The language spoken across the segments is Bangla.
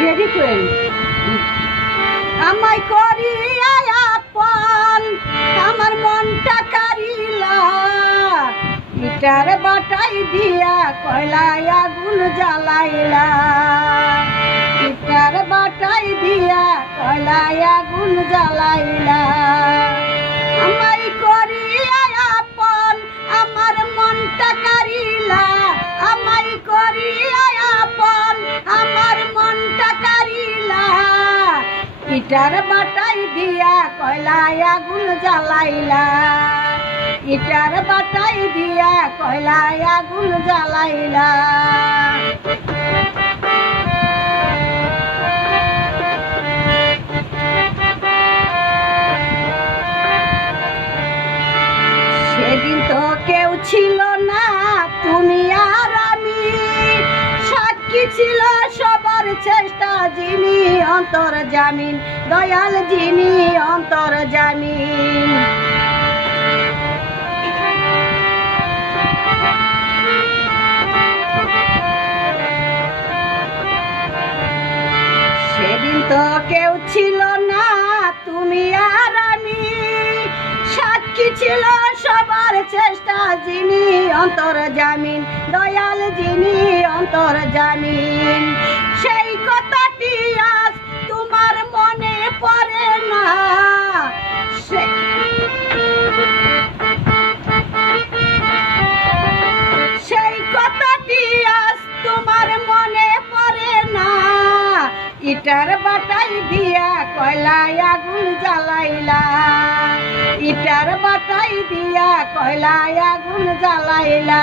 রেডি করেন আমায় করি আপন আমার মনটা কারিলা ইটার বাটাই দিয়া কয়লায় আগুন জ্বালাইলা ইটার বাটাই দিয়া কয়লায় আগুন জ্বালাইলা আমায় করি আপন আমার মনটা কারিলা আমায় করি আপন আমার মনটা কারিলা ইটার বাটাই দিয়া কয়লায় আগুন জ্বালাইলা ইটার বাটাই দিয়া কয়লায় আগুন জ্বালাইলা সেদিন তো কেউ ছিল না তুমি আর আমি সাক্ষী ছিল সবার চেষ্টা যিনি অন্তর্জামিন দয়াল যিনি অন্তর্জামিন সেদিন তো কেউ ছিল না তুমি আর আমি সাক্ষী ছিল সবার চেষ্টা যিনি অন্তর্জামিন দয়াল যিনি অন্তর্জামিন সেই কথাটি আজ তোমার মনে পড়ে না সেই কথাটি আজ তোমার মনে পড়ে না ইটার বাটাই দিয়া কয়লায় আগুন জ্বালাইলা ইটার বাটাই দিয়া কয়লায় আগুন জ্বালাইলা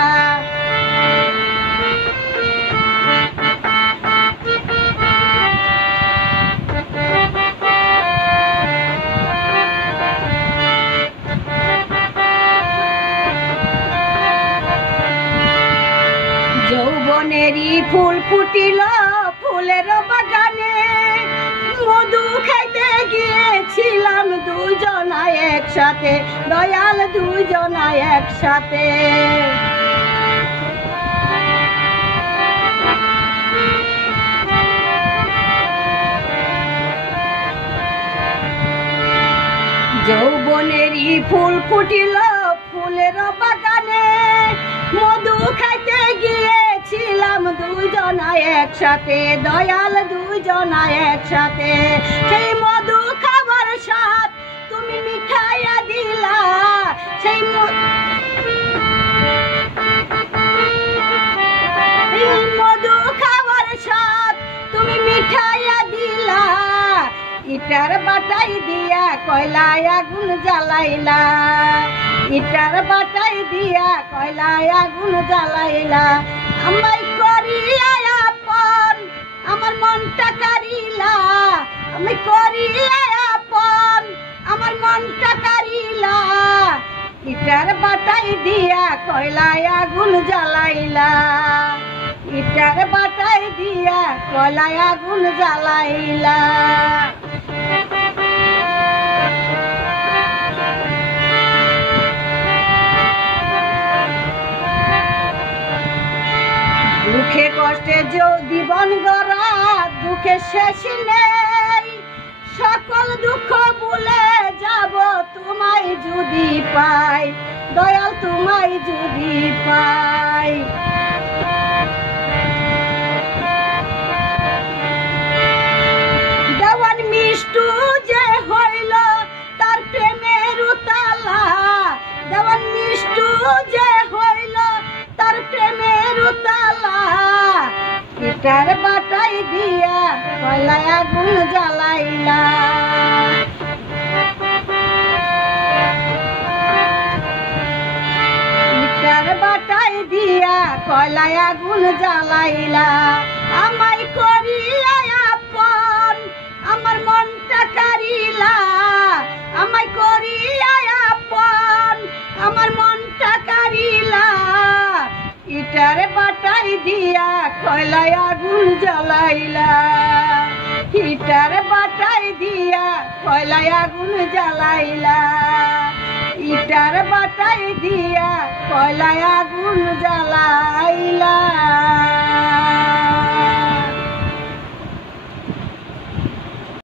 যৌবনেরই ফুল ফুটিল ফুলের বাগানে মধু খাইতে গিয়েছিলাম দুজনা একসাথে দয়াল দুজনা একসাথে যৌবনেরই ফুল ফুটিল ফুলের বাগানে মধু খাইতে গিয়েছিলাম দুজনা একসাথে দয়াল দুজনা একসাথে সেই মধু খাবার স্বাদ তুমি মিঠাইয়া দিলা সেই মধু খাবার স্বাদ তুমি মিঠাইয়া দিলা ইটার বাটাই দিয়া কয়লায় আগুন জ্বালাইলা ইটার বাটাই দিয়া কয়লায় আগুন জ্বালাইলা আমায় করি আপন আমার মনটা কারিলা আমি করি আপন আমার মনটা কারিলা ইটার বাটাই দিয়া কয়লায় আগুন জ্বালাইলা ইটার বাটাই দিয়া কয়লায় আগুন জ্বালাইলা দুঃখে কষ্টে জীবন গড়া দুঃখে শেষ নেই সকল দুঃখ ভুলে যাব তোমায় যদি পাই দয়াল তোমায় যদি পাই দেওয়ান মিষ্টু যে হইল তার প্রেমের উতালা দেওয়ান মিষ্টু যে হইল তার প্রেমের উতালা ইটার বাটাই দিয়া কয়লায় আগুন জ্বালাইলা ইটার বাটাই দিয়া কয়লায় আগুন জ্বালাইলা আমায় করি আপন আমার মনটা কারিলা আমায় করি আপন আমার মনটা কারিলা ইটার বাটাই দিয়া কয়লায় আগুন জ্বালাইলা ইটার বাটাই দিয়া কয়লায় আগুন জ্বালাইলা ইটার বাটাই দিয়া কয়লায় আগুন জ্বালাইলা।